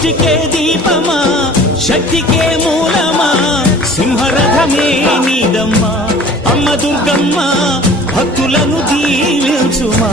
సృష్టికే దీపమా శక్తికే మూలమా సింహరథమే నీదమ్మా అమ్మ దుర్గమ్మ భక్తులను దీవించుమా